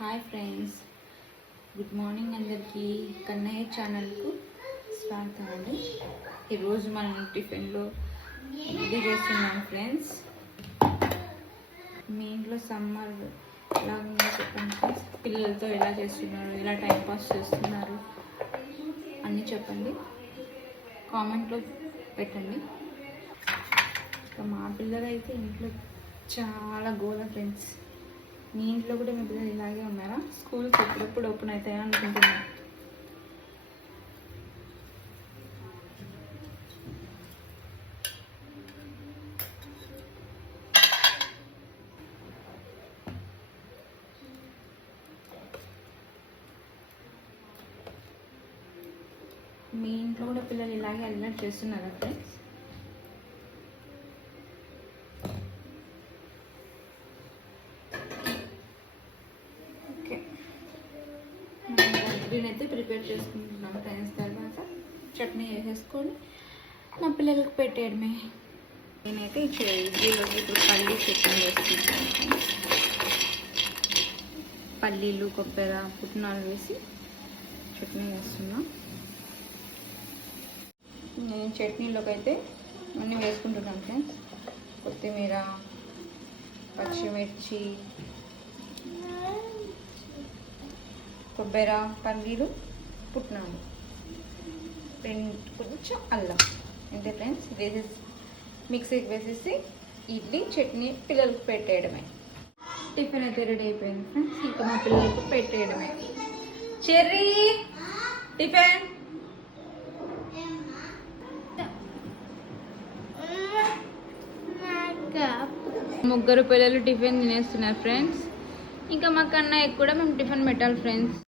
Hi friends, good morning అందరికీ. కన్నయ్య ఛానల్కు స్వాగతం అండి. ఈరోజు మనం టిఫిన్లో ఇది చేస్తున్నాం ఫ్రెండ్స్. మీ ఇంట్లో సమ్మర్ ఎలా ఉందో చెప్పండి ఫ్రెండ్స్. పిల్లలతో ఎలా చేస్తున్నారు, ఎలా టైంపాస్ చేస్తున్నారు అన్నీ చెప్పండి, కామెంట్లో పెట్టండి. ఇంకా మా పిల్లలు అయితే ఇంట్లో చాలా గోల ఫ్రెండ్స్. మీ ఇంట్లో కూడా మీ పిల్లలు ఇలాగే ఉన్నారా? స్కూల్స్ ఎప్పుడెప్పుడు ఓపెన్ అవుతాయో అనుకుంటున్నాను. మీ ఇంట్లో కూడా పిల్లలు ఇలాగే అలర్ట్ చేస్తున్నారా ఫ్రెండ్స్? నేనైతే ప్రిపేర్ చేసుకుంటున్నాను ఫ్రెండ్స్. తర్వాత చట్నీ వేసేసుకొని మా పిల్లలకు పెట్టేయడమే. నేనైతే ఇడ్లీలోకి ఇప్పుడు పల్లీ చట్నీ వేసుకుంటాను. పల్లీలు, కొబ్బరి, పుట్నాలు వేసి చట్నీ వేస్తున్నా. నేను చట్నీలోకి అయితే అన్నీ వేసుకుంటున్నాను ఫ్రెండ్స్. కొత్తిమీర, పచ్చిమిర్చి, కొబ్బరి, పల్లీలు, పుట్నాలు, కొంచెం అల్లం అంతే ఫ్రెండ్స్. వేసేసి మిక్సీకి వేసేసి ఇడ్లీ చట్నీ పిల్లలకు పెట్టేయడమే. టిఫిన్ అయితే రెడీ అయిపోయింది ఫ్రెండ్స్. ఇంకా మా పిల్లలకు పెట్టేయడమే. Cherry tiffin. ముగ్గురు పిల్లలు టిఫిన్ తినేస్తున్నారు ఫ్రెండ్స్. ఇంకా మా కన్నయ్యకి కూడా మేము టిఫిన్ పెట్టాలి ఫ్రెండ్స్.